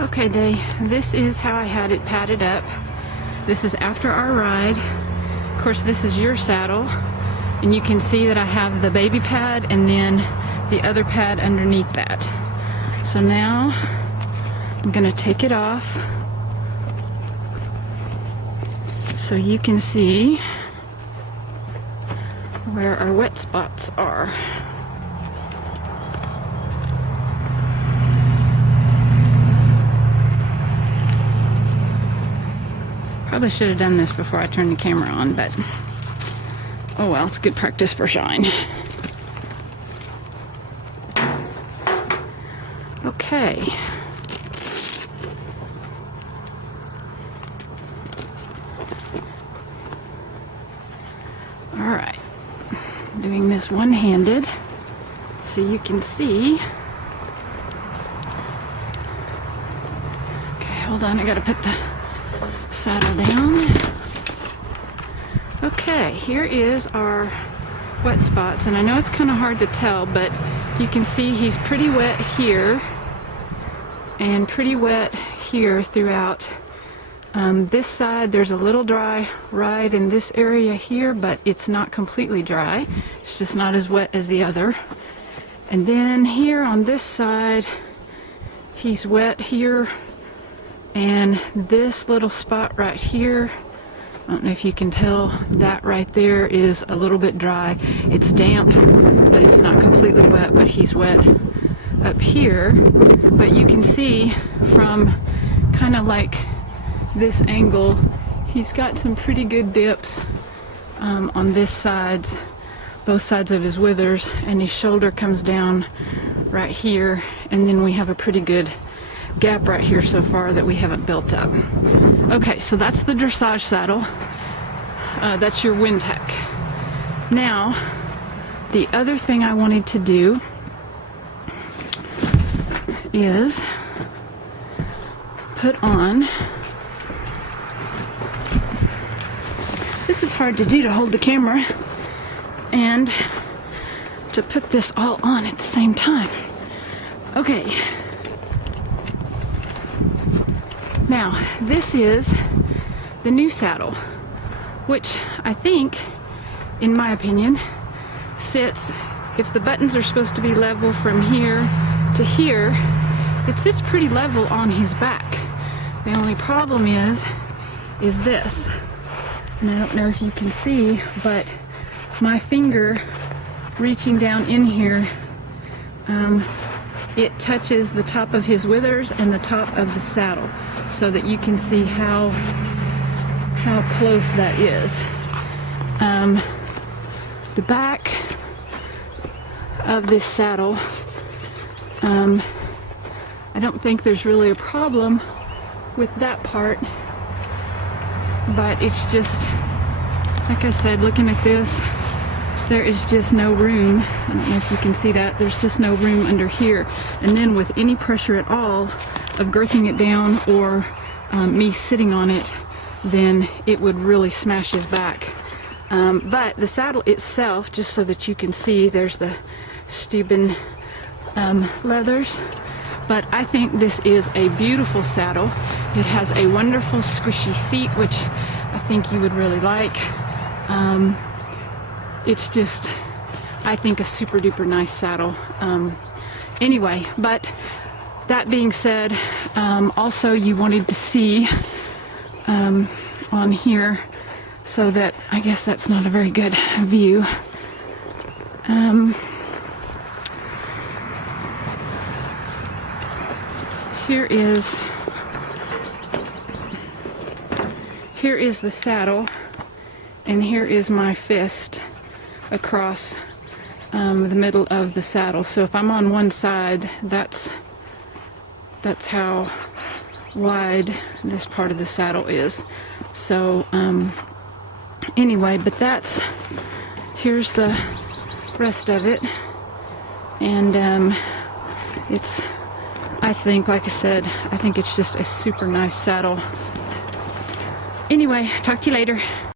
Okay, Day, this is how I had it padded up. This is after our ride. Of course, this is your saddle, and you can see that I have the baby pad and then the other pad underneath that. So now I'm gonna take it off so you can see where our wet spots are. Probably should have done this before I turned the camera on, but oh well, it's good practice for Shine. Okay. All right. Doing this one-handed so you can see. Okay, hold on, I gotta put the saddle down. Okay, here is our wet spots, and I know it's kind of hard to tell, but you can see he's pretty wet here and pretty wet here throughout. This side there's a little dry right in this area here, but it's not completely dry. It's just not as wet as the other. And then here on this side he's wet here, and this little spot right here, I don't know if you can tell, that right there is a little bit dry. It's damp, but it's not completely wet, but he's wet up here. But you can see from kind of like this angle, he's got some pretty good dips on this sides, both sides of his withers, and his shoulder comes down right here, and then we have a pretty good gap right here so far that we haven't built up. Okay, so that's the dressage saddle. That's your Wintec. Now, the other thing I wanted to do is put on, this is hard to do, to hold the camera and to put this all on at the same time. Okay. Now, this is the new saddle, which I think, in my opinion, sits, if the buttons are supposed to be level from here to here, it sits pretty level on his back. The only problem is this, and I don't know if you can see, but my finger reaching down in here, it touches the top of his withers and the top of the saddle, so that you can see how close that is. The back of this saddle, I don't think there's really a problem with that part, but it's just, like I said, looking at this, there is just no room. I don't know if you can see that. There's just no room under here. And then with any pressure at all of girthing it down or me sitting on it, then it would really smash his back. But the saddle itself, just so that you can see, there's the Steuben leathers. But I think this is a beautiful saddle. It has a wonderful squishy seat, which I think you would really like. It's just, I think, a super duper nice saddle. Anyway, but that being said, also you wanted to see on here, so that, I guess that's not a very good view. Here is the saddle, and here is my fist across the middle of the saddle. So if I'm on one side, that's how wide this part of the saddle is. So anyway, but here's the rest of it, and it's, I think, like I said, I think it's just a super nice saddle. Anyway, talk to you later.